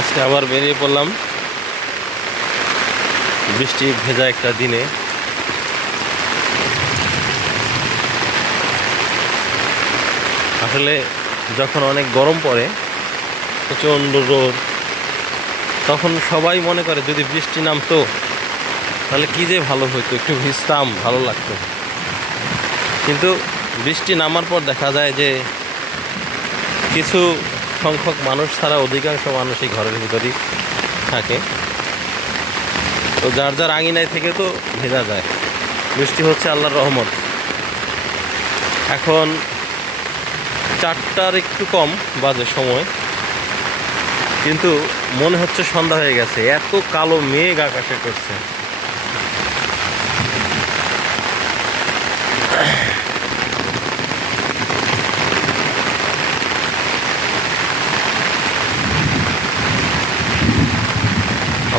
আজকে আবার বেরিয়ে পড়লাম। বৃষ্টি ভেজা একটা দিনে। আসলে যখন অনেক গরম পড়ে, প্রচণ্ড রোদ, তখন সবাই মনে করে যদি বৃষ্টি নামতো, তাহলে কী যে ভালো হতো একটু ভিজতাম, ভালো লাগতো। কিন্তু বৃষ্টি নামার পর দেখা যায় যে কিছু সংখ্যক মানুষ ছাড়া অধিকাংশ মানুষই ঘরের ভিতরেই থাকে। তো যার যার আঙিনায় থেকে তো ভেজা যায়। বৃষ্টি হচ্ছে আল্লাহর রহমত। এখন চারটার একটু কম বাজে সময়, কিন্তু মনে হচ্ছে সন্ধ্যা হয়ে গেছে। এত কালো মেঘ আকাশে করছে।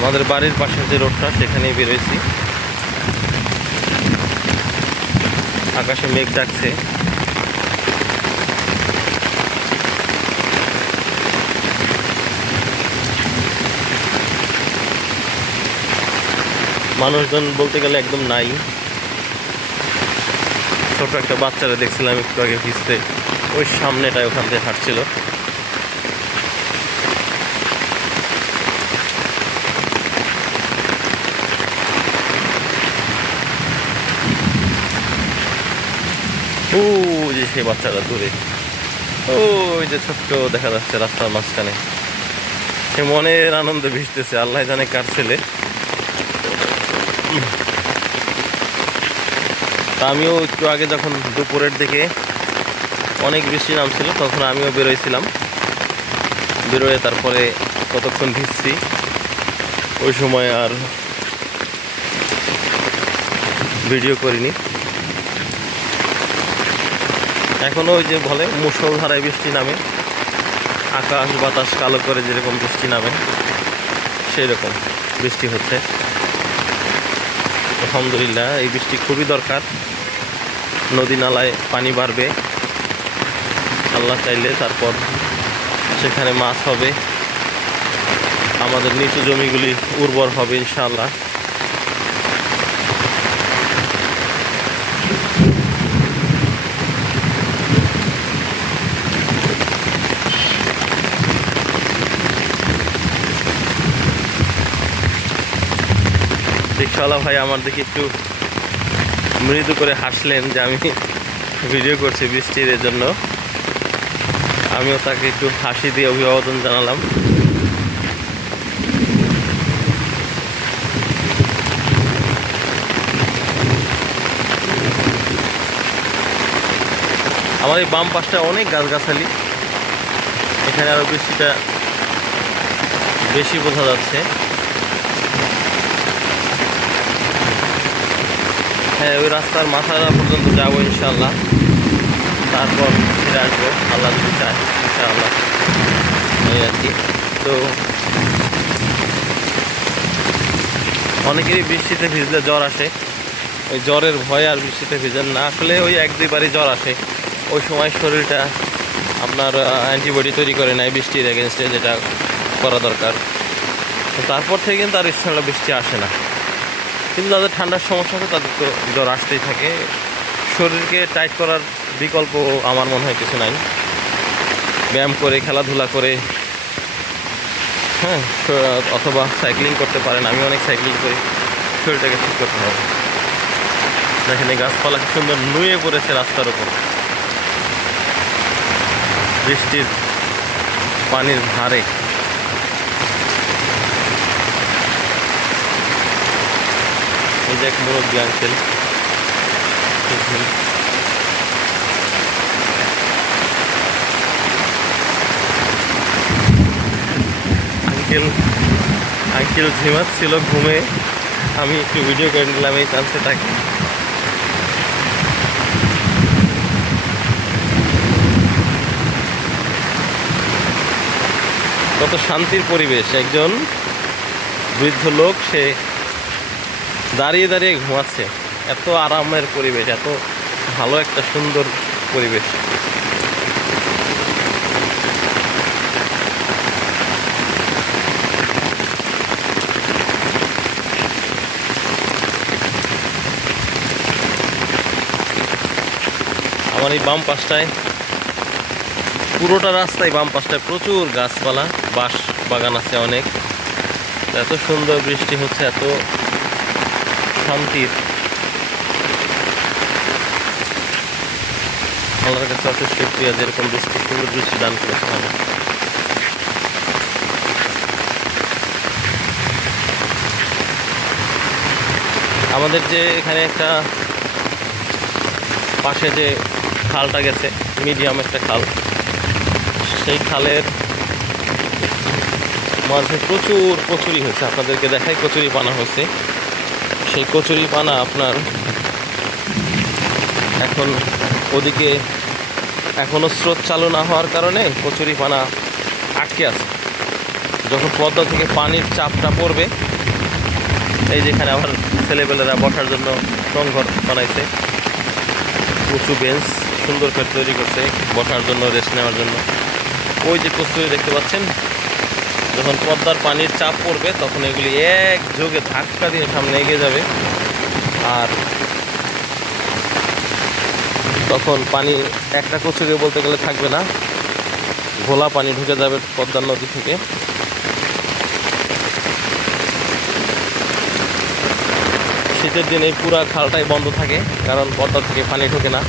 আমাদের বাড়ির পাশে যে রোডটা, সেখানেই বেরোইছি। আকাশে মেঘ ডাকছে। মানুষজন বলতে গেলে একদম নাই। ছোট একটা বাচ্চারা দেখছিলাম একটু আগে ভিজতে। ওই সামনেটায় ওখান থেকে হাঁটছিল। ও যে সেই বাচ্চাটা দূরে। ওই যে ছোট্ট দেখা যাচ্ছে রাস্তার মাঝখানে। সে মনের আনন্দে ভিজতেছে, আল্লাহ জানে কার ছেলে। আমিও একটু আগে যখন দুপুরের দিকে অনেক বৃষ্টি নামছিল, তখন আমিও বেরোইছিলাম। বেরোয় তারপরে কতক্ষণ ভিজছি। ওই সময় আর ভিডিও করিনি। এখনও ওই যে বলে মুসলধারায় বৃষ্টি নামে, আকাশ বাতাস কালো করে যেরকম বৃষ্টি নামে সেই রকম বৃষ্টি হচ্ছে। আলহামদুলিল্লাহ, এই বৃষ্টি খুবই দরকার। নদী নালায় পানি বাড়বে। আল্লাহ চাইলে তারপর সেখানে মাছ হবে। আমাদের নিচু জমিগুলি উর্বর হবে ইনশাআল্লাহ। রিক্সাওয়ালা ভাই আমার দিকে একটু মৃদু করে হাসলেন যে আমি ভিডিও করছি বৃষ্টির জন্য আমিও তাকে একটু হাসি দিয়ে অভিবাদন জানালাম। আমার এই বাম পাশটা অনেক গাছগাছালি। এখানে আরও বৃষ্টিটা বেশি বোঝা যাচ্ছে। হ্যাঁ ওই রাস্তার মাথাটা পর্যন্ত যাব ইনশাল্লাহ তারপর ফিরে আসব। আল্লাহ যদি চায়, ইনশাআল্লাহ। এই আর কি। তো অনেকেরই বৃষ্টিতে ভিজলে জ্বর আসে। ওই জ্বরের ভয় আর বৃষ্টিতে ভিজেন না। আসলে ওই এক দুইবারই জ্বর আসে। ওই সময় শরীরটা আপনার অ্যান্টিবডি তৈরি করে নেয় বৃষ্টির এগেনস্টে যেটা করা দরকার। তারপর থেকে কিন্তু আর ইচ্ছা বৃষ্টি আসে না। কিন্তু যাদের ঠান্ডার সমস্যা আছে, তাদের তো জ্বর আসতেই থাকে। শরীরকে টাইট করার বিকল্প আমার মনে হয় কিছু নাই। ব্যায়াম করে, খেলাধুলা করে হ্যাঁ অথবা সাইক্লিং করতে পারেন, আমি অনেক সাইক্লিং করি। শরীরটাকে ঠিক করতে হবে। দেখেন এই গাছপালা সুন্দর নুয়ে পড়েছে রাস্তার উপর। বৃষ্টির পানির ধারে যে এক মুরব্বী আঙ্কেল। আঙ্কেল আঙ্কেল ঝিমাচ্ছিল ঘুমে। আমি একটু ভিডিও করে নিলাম, এই চান্সে তাকে কত শান্তির পরিবেশ। একজন বৃদ্ধ লোক, সে দাঁড়িয়ে দাঁড়িয়ে ঘুমাচ্ছে। এত আরামের পরিবেশ, এত ভালো একটা সুন্দর পরিবেশ। আমার এই বাম পাশটায়, পুরোটা রাস্তায় বাম পাশটায় প্রচুর গাছপালা, বাঁশ বাগান আছে অনেক। এত সুন্দর বৃষ্টি হচ্ছে, এত শান্তির। আল্লাহর কাছে অত শুক্রিয়া যেরকম বৃষ্টি সুন্দর বৃষ্টি দান করেছে। আমাদের যে এখানে একটা পাশে যে খালটা গেছে, মিডিয়াম একটা খাল, সেই খালের মাঝে প্রচুর কচুরি হয়েছে। আপনাদেরকে দেখাই কচুরি পানা হয়েছে। সেই কচুরি পানা আপনার এখন ওদিকে এখনও স্রোত চালু না হওয়ার কারণে কচুরি পানা আটকে আছে। যখন পদ্মা থেকে পানির চাপটা পড়বে, এই যেখানে আবার ছেলেপেলেরা বসার জন্য সংঘর বানাইছে। উঁচু বেঞ্চ সুন্দর করে তৈরি করছে বসার জন্য, রেস্ট নেওয়ার জন্য। ওই যে কস্তুরি দেখতে পাচ্ছেন যখন পদ্মার পানির চাপ পড়বে, তখন এগুলি এক যোগে ধাক্কা দিয়ে সামনে এগিয়ে যাবে। আর তখন পানি একটা কচুরি বলতে গেলে থাকবে না। ঘোলা পানি ঢুকে যাবে পদ্মার নদী থেকে। শীতের দিনে পুরা খালটাই বন্ধ থাকে, কারণ পদ্মা থেকে পানি ঢোকে না।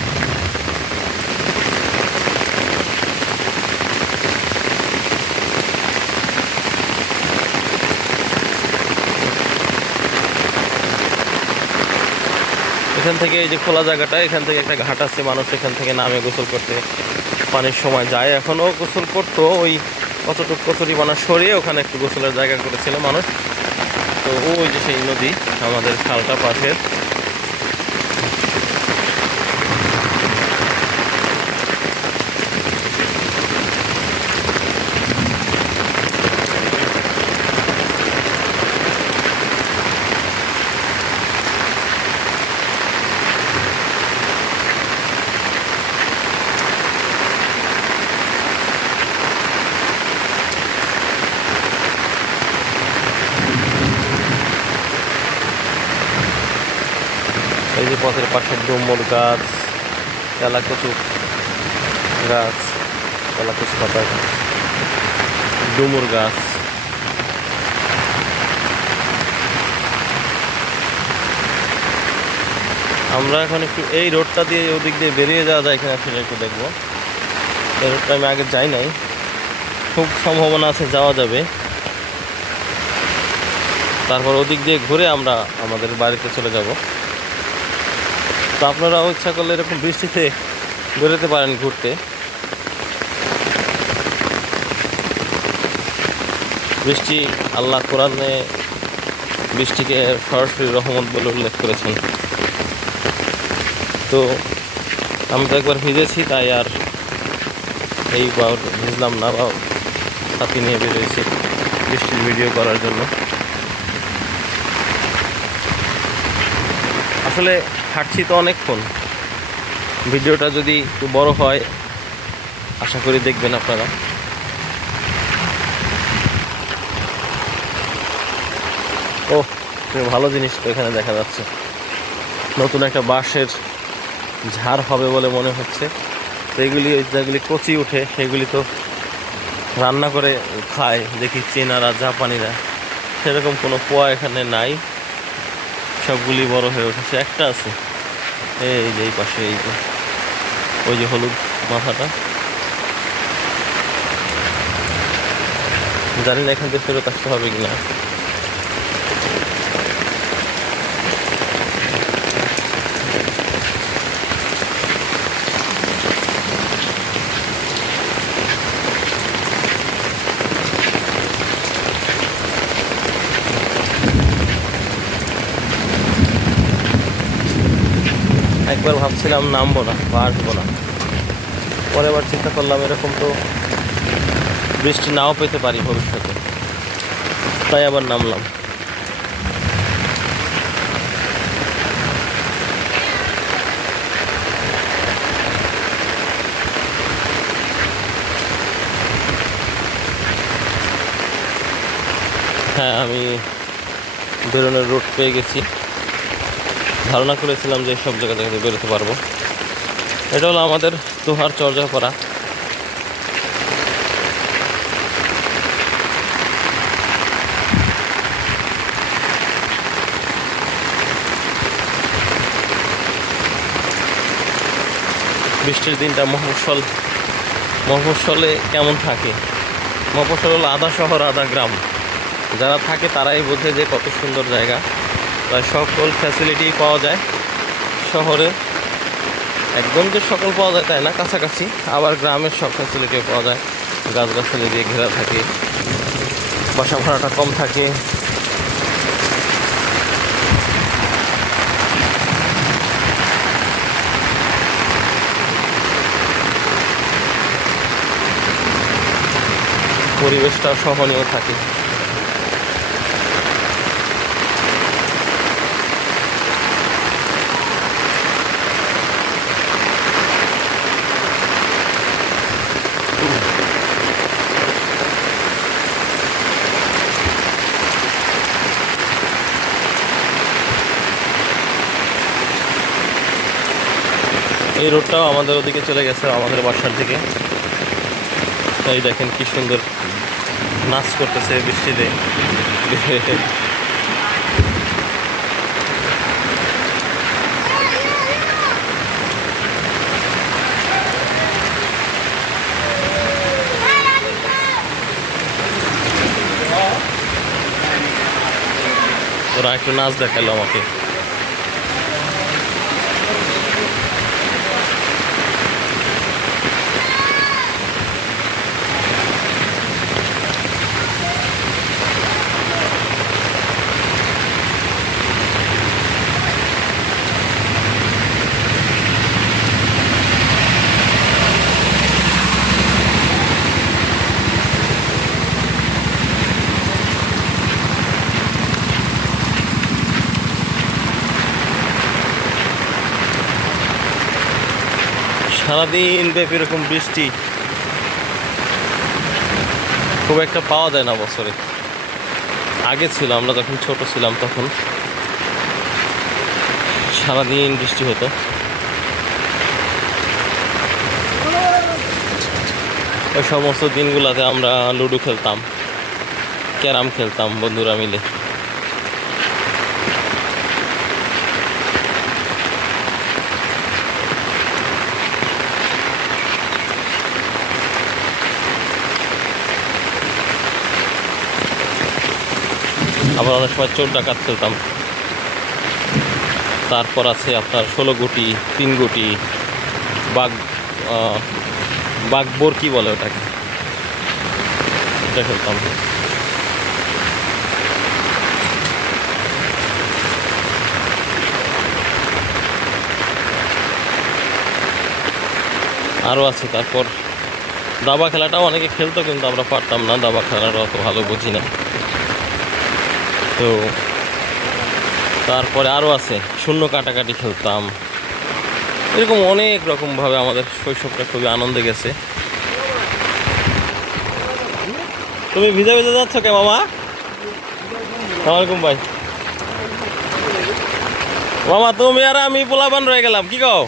এখান থেকে এই যে খোলা জায়গাটা, এখান থেকে একটা ঘাট আছে, মানুষ এখান থেকে নামে গোসল করতে পানির সময় যায়। এখনও গোসল করতো, ওই কতটুক কচুরি বানা সরিয়ে ওখানে একটু গোসলের জায়গা করেছিল মানুষ। তো ওই যে সেই নদী, আমাদের খালটা পাশের এই যে পথের পাশে ডুমুর গাছ, তেলাকচু গাছ, তেলাকচু পাতা ডুমুর গাছ। আমরা এখন একটু এই রোডটা দিয়ে ওদিক দিয়ে বেরিয়ে যাওয়া যায় এখানে সেটা একটু দেখব। এই রোডটা আমি আগে যাই নাই। খুব সম্ভাবনা আছে যাওয়া যাবে। তারপর ওদিক দিয়ে ঘুরে আমরা আমাদের বাড়িতে চলে যাব। তো আপনারাও ইচ্ছা করলে এরকম বৃষ্টিতে বেরোতে পারেন ঘুরতে। বৃষ্টি, আল্লাহ কোরআনে বৃষ্টিকে সরাসরি রহমত বলে উল্লেখ করেছেন। তো আমি তো একবার ভিজেছি, তাই আর এইবার ভিজলাম না, বা সাথী নিয়ে বেরিয়েছি বৃষ্টির ভিডিও করার জন্য। আসলে হাঁটছি তো অনেকক্ষণ। ভিডিওটা যদি একটু বড় হয়, আশা করি দেখবেন আপনারা। ও ভালো জিনিস তো এখানে দেখা যাচ্ছে। নতুন একটা বাঁশের ঝাড় হবে বলে মনে হচ্ছে। তো এগুলি, যেগুলি কচি উঠে, সেগুলি তো রান্না করে খায়। দেখি চীনারা, জাপানিরা, সেরকম কোনো পোয়া এখানে নাই। সবগুলি বড় হয়ে উঠেছে। একটা আছে। এই যে এই পাশে এই যে। ওই যে হলুদ মাথাটা। জানি না এখান থেকে ফেরত আসতে হবে কিনা। একবার ভাবছিলাম নামবো না বা আসব না। পরে আবার চিন্তা করলাম, এরকম তো বৃষ্টি নাও পেতে পারি ভবিষ্যতে। তাই আবার নামলাম। হ্যাঁ আমি বেরোনোর রোড পেয়ে গেছি। ধারণা করেছিলাম যে সব জায়গা থেকে বেরোতে পারব। এটা হলো আমাদের দোহার চর্যাপাড়া বৃষ্টির দিনটা মফস্বল। মফস্বলে কেমন থাকে? মফস্বল হলো আধা শহর, আধা গ্রাম। যারা থাকে তারাই বোঝে যে কত সুন্দর জায়গা। তাই সকল ফ্যাসিলিটি পাওয়া যায় শহরে। একদম যে সকল পাওয়া যায় তাই না, কাছাকাছি। আবার গ্রামের সব ফ্যাসিলিটিও পাওয়া যায়। গাছগাছালি দিয়ে ঘেরা থাকে, বাসা ভাড়াটা কম থাকে। পরিবেশটা সহনীয় থাকে। এই রোডটাও আমাদের ওদিকে চলে গেছে, আমাদের বাসার দিকে। তাই দেখেন কি সুন্দর নাচ করতেছে বৃষ্টিতে। ওরা একটু নাচ দেখাল আমাকে। সারাদিন ব্যাপী এরকম বৃষ্টি। খুব একটা পাওয়া যায় না বছরে। আগে ছিল, আমরা যখন ছোট ছিলাম তখন। সারাদিন বৃষ্টি হতো। ওই সমস্ত দিনগুলোতে আমরা লুডো খেলতাম, ক্যারাম খেলতাম বন্ধুরা মিলে। অনেক সময় চোর ডাকাত খেলতাম। তারপর আছে আপনার ষোলো গুটি, তিন গুটি, বাঘ বাঘবোর কি বলে ওটাকে। এটা খেলতাম। আরও আছে তারপর, দাবা খেলাটাও অনেকে খেলতো কিন্তু আমরা পারতাম না, দাবা খেলাটা অত ভালো বুঝি না। তো তারপরে আরও আছে। শূন্য কাটাকাটি খেলতাম। এরকম অনেক রকমভাবে আমাদের শৈশবটা খুবই আনন্দে গেছে। তুমি ভিজা ভিজা যাচ্ছ কে মামা? সালামালাইকুম ভাই। মামা, তুমি আর আমি পোলাবান রয়ে গেলাম, কি কও?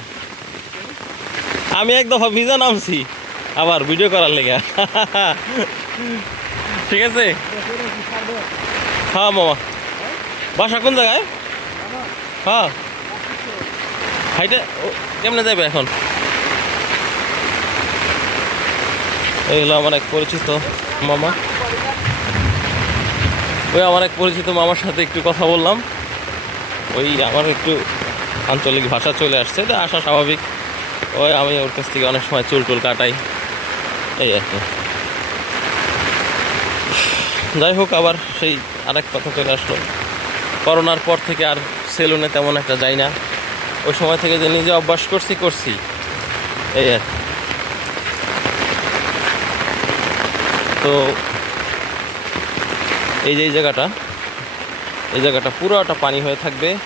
আমি এক দফা ভিজা নামছি, আবার ভিডিও করার লেগে। ঠিক আছে? হ্যাঁ মামা বাসা কোন জায়গায়? হ্যাঁ। হাইটে কেমনে যাবে এখন? এই হলো আমার এক পরিচিত মামা। ওই আমার এক পরিচিত মামার সাথে একটু কথা বললাম। ওই আমার একটু আঞ্চলিক ভাষা চলে আসছে, তো আসা স্বাভাবিক। ওই আমি ওর কাছ থেকে অনেক সময় চুল টুল কাটাই। এই আর কি। যাই হোক, আবার সেই আরেক কথা চলে আসলো। করোনার পর থেকে আর সেলুনে তেমন একটা যাই না। ওই সময় থেকে যে নিজে অভ্যাস করছি করছি। এই আর। তো এই যে, এই জায়গাটা এই জায়গাটা পুরোটা পানি হয়ে থাকবে।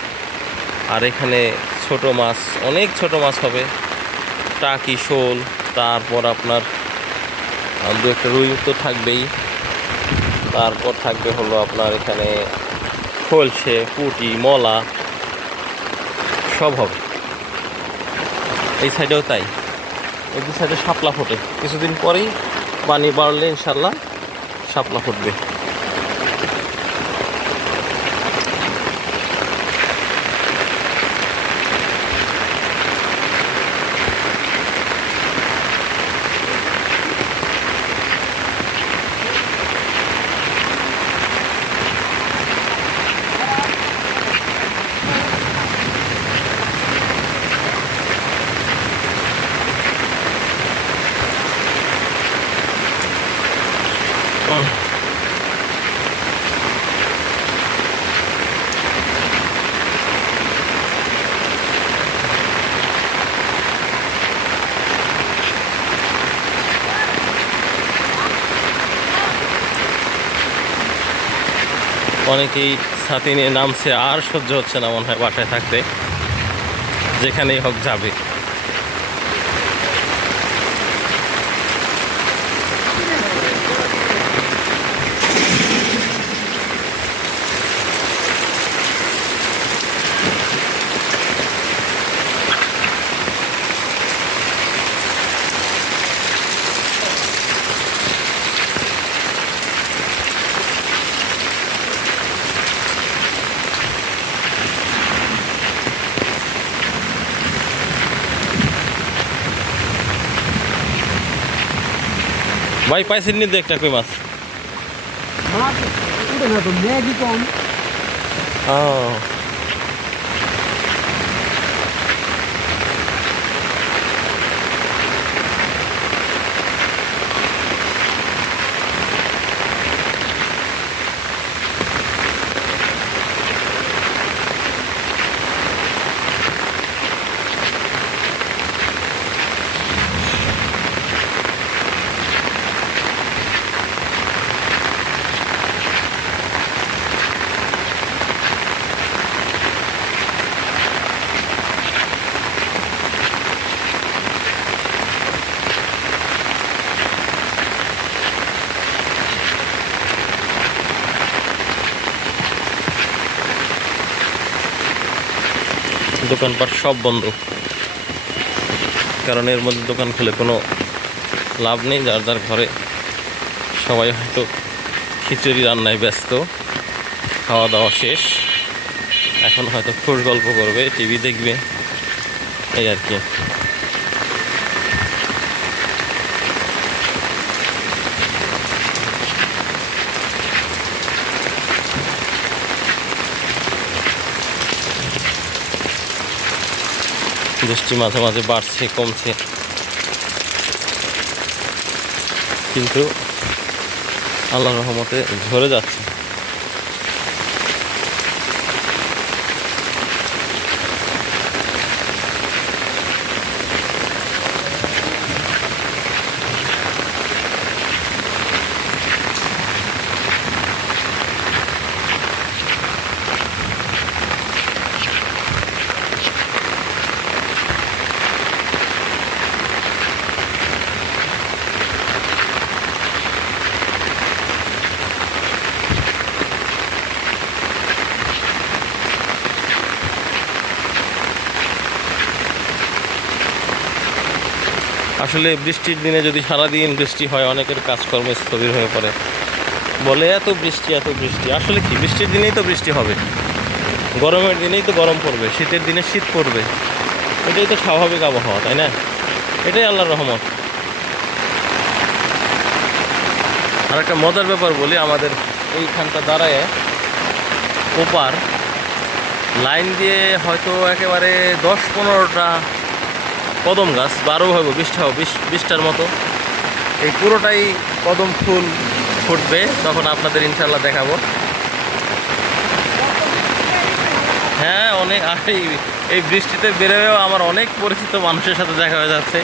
আর এখানে ছোট মাছ, অনেক ছোট মাছ হবে। টাকি, শোল, তারপর আপনার দু একটা রুই তো থাকবেই। তারপর থাকবে হলো আপনার এখানে খোলসে, পুটি, মলা, সব হবে। এই সাইডেও তাই। এই সাইডে শাপলা ফোটে। কিছুদিন পরেই পানি বাড়লে ইনশাল্লাহ শাপলা ফুটবে। অনেকেই ছাতি নিয়ে নামছে, আর সহ্য হচ্ছে না মনে হয় বাসায় থাকতে। যেখানেই হোক যাবে। ভাই পাইছেন নি একটা কই মাছ? মাছ উঠে না তো ম্যাগি কম। ও। দোকানপাট সব বন্ধ। কারণ এর মধ্যে দোকান খুলে কোনো লাভ নেই, যার যার ঘরে সবাই হয়তো খিচুড়ি রান্নায় ব্যস্ত। খাওয়া দাওয়া শেষ। এখন হয়তো খোশ গল্প করবে, টিভি দেখবে, এই আর কি। বৃষ্টি মাঝে মাঝে বাড়ছে কমছে। কিন্তু আল্লাহ রহমতে ঝরে যাচ্ছে। আসলে বৃষ্টির দিনে যদি সারাদিন বৃষ্টি হয়, অনেকের কাজকর্ম স্থবির হয়ে পড়ে। বলে এত বৃষ্টি এত বৃষ্টি। আসলে কি? বৃষ্টির দিনেই তো বৃষ্টি হবে। গরমের দিনেই তো গরম পড়বে। শীতের দিনে শীত পড়বে। এটাই তো স্বাভাবিক আবহাওয়া, তাই না? এটাই আল্লাহর রহমত। আর একটা মজার ব্যাপার বলি, আমাদের এইখানটা দাঁড়ায় ওপার লাইন দিয়ে হয়তো একেবারে দশ পনেরোটা কদম গাছ, বারো হবে বিশটা হবে বিশ, বিশটার মতো। এই পুরোটাই কদম ফুল ফুটবে, তখন আপনাদের ইনশাল্লাহ দেখাবো। হ্যাঁ অনেক এই এই বৃষ্টিতে বেরোয়েও আমার অনেক পরিচিত মানুষের সাথে দেখা হয়ে যাচ্ছে,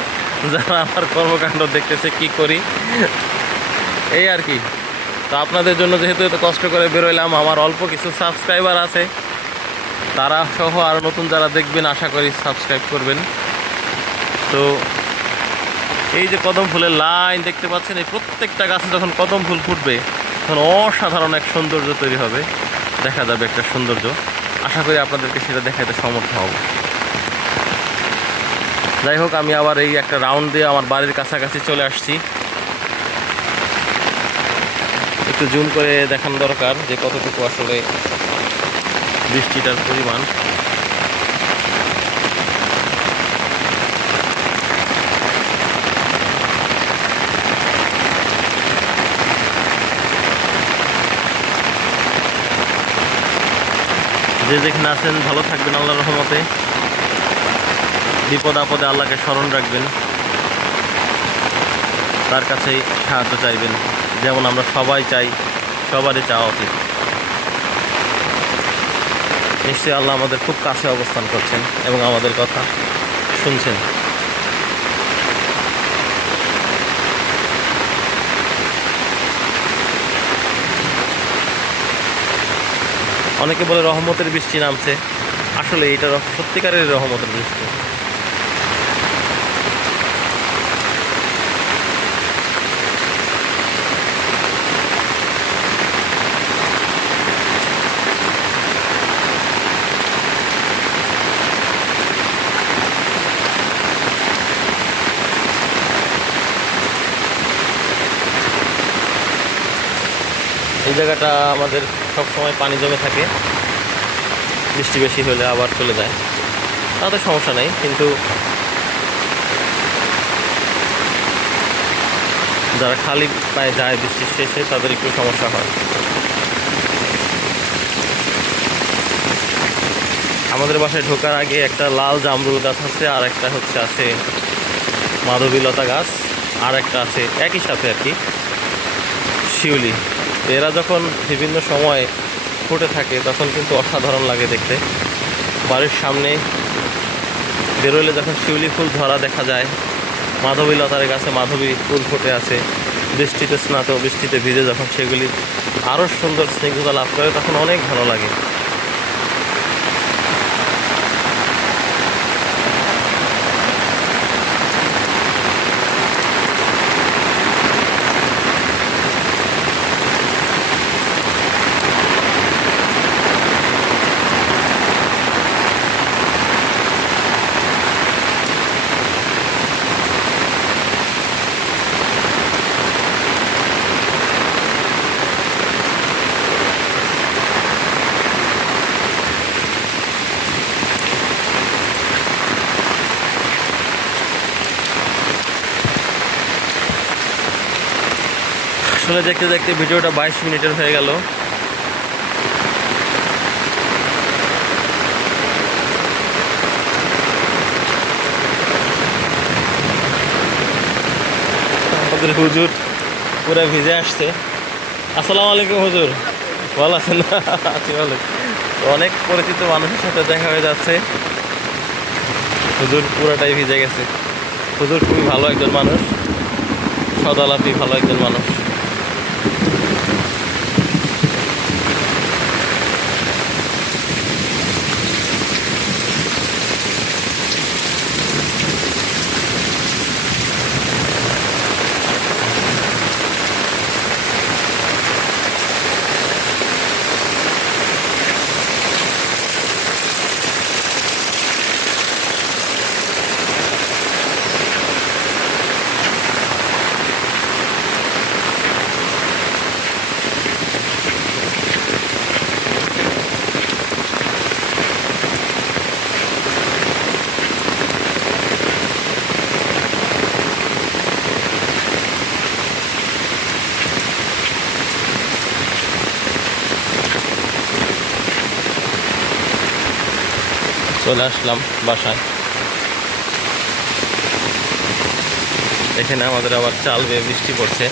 যারা আমার কর্মকাণ্ড দেখতেছে, কি করি? এই আর কি। তো আপনাদের জন্য যেহেতু এত কষ্ট করে বেরোইলাম, আমার অল্প কিছু সাবস্ক্রাইবার আছে। তারা সহ আর নতুন যারা দেখবেন, আশা করি সাবস্ক্রাইব করবেন। তো এই যে কদম ফুলের লাইন দেখতে পাচ্ছেন, এই প্রত্যেকটা গাছে যখন কদম ফুল ফুটবে, তখন অসাধারণ এক সৌন্দর্য তৈরি হবে। দেখা যাবে একটা সৌন্দর্য। আশা করি আপনাদেরকে সেটা দেখাতে সমর্থ হব। যাই হোক, আমি আবার এই একটা রাউন্ড দিয়ে আমার বাড়ির কাছাকাছি চলে আসছি। একটু জুম করে দেখানো দরকার যে কতটুকু আসলে বৃষ্টিটার পরিমাণ। যে যেখানে আছেন, ভালো থাকবেন আল্লাহর রহমতে। বিপদ আপদে আল্লাহকে স্মরণ রাখবেন। তার কাছেই সাহায্য চাইবেন। যেমন আমরা সবাই চাই, সবারই চাওয়া উচিত। নিশ্চয়ই আল্লাহ আমাদের খুব কাছে অবস্থান করছেন এবং আমাদের কথা শুনছেন। অনেকে বলে রহমতের বৃষ্টি নামছে। আসলে এটা সত্যিকারের রহমতের বৃষ্টি। জায়গাটা আমাদের সব সময় পানি জমে থাকে। বৃষ্টি বেশি হলে আবার চলে যায়। তাতে সমস্যা নেই, কিন্তু যারা খালি পায়ে যায় বৃষ্টির শেষে, তাদের একটু সমস্যা হয়। আমাদের বাসায় ঢোকার আগে একটা লাল জামরুল গাছ আছে, আর একটা হচ্ছে আছে মাধবীলতা গাছ, আর একটা আছে একই সাথে আর কি, শিউলি। এরা যখন বিভিন্ন সময় ফুটে থাকে, তখন কিন্তু অসাধারণ লাগে দেখতে। বাড়ির সামনে বেরোলে যখন শিউলি ফুল ধরা দেখা যায় মাধবী লতার গাছে মাধবী ফুল ফুটে আছে, বৃষ্টিতে স্নাত, বৃষ্টিতে ভিজে যখন সেগুলি আরও সুন্দর স্নিগ্ধতা লাভ করে, তখন অনেক ভালো লাগে। আসলে দেখতে দেখতে ভিডিওটা বাইশ মিনিটের হয়ে গেল। আমাদের হুজুর পুরো ভিজে আসছে। আসসালামু আলাইকুম হুজুর। ভালো আছেন? আছি ভালো। অনেক পরিচিত মানুষের সাথে দেখা হয়ে যাচ্ছে। হুজুর পুরোটাই ভিজে গেছে। হুজুর খুবই ভালো একজন মানুষ। সদালাপি ভালো একজন মানুষ। চলে আসলাম বাসায়। এখানে আমাদের আবার চাল বেয়ে বৃষ্টি পড়ছে।